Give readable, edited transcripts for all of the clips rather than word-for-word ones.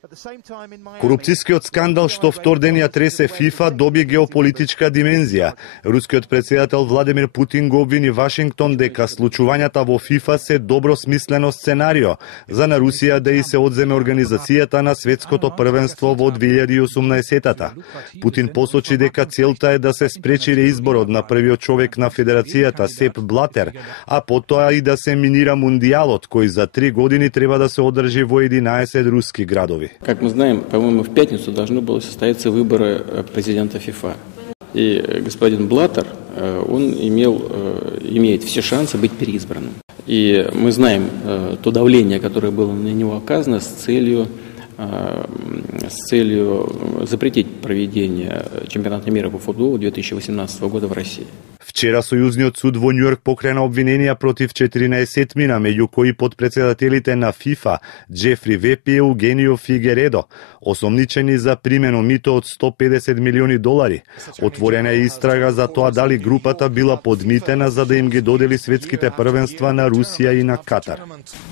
Корупцијскиот скандал што втор ден ја тресе ФИФА доби геополитичка димензија. Рускиот претседател Владимир Путин го обвини Вашингтон дека случувањата во ФИФА се добро смислено сценарио за на Русија да и се одземе организацијата на светското првенство во 2018-та. Путин посочи дека целта е да се спречи реизборот на првиот човек на федерацијата Сеп Блатер, а потоа и да се минира мундијалот кој за 3 години треба да се одржи во 11 руски градови. Как мы знаем, по-моему, в пятницу должно было состояться выборы президента ФИФА. И господин Блаттер, он имеет все шансы быть переизбранным. И мы знаем то давление, которое было на него оказано с целью запретить проведение чемпионата мира по футболу 2018 года в России. Вчера Сојузниот суд во Њујорк покрена обвиненија против 14-мина, меѓу кои подпредседателите на ФИФА Джефри Вепи и Еугенио Фигередо, осомничени за примено мито од $150 милиони. Отворена е истрага за тоа дали групата била подмитена за да им ги додели светските првенства на Русија и на Катар.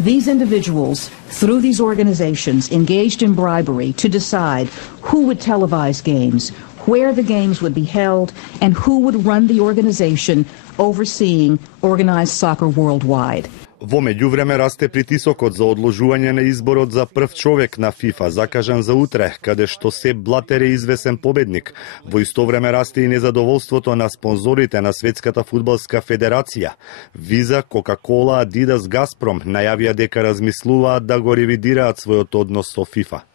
These individuals, through these organizations, engaged in bribery to decide who would televise games, where the games would be held, and who would run the organization overseeing organized soccer worldwide. Во меѓувреме расте притисокот за одложување на изборот за прв човек на ФИФА, закажан за утре, каде што Сеп Блатер е извесен победник. Во исто време расте и незадоволството на спонзорите на Светската фудбалска федерација. Виза, Кока-кола, Адидас, Газпром најавија дека размислуваат да го ревидираат својот однос со ФИФА.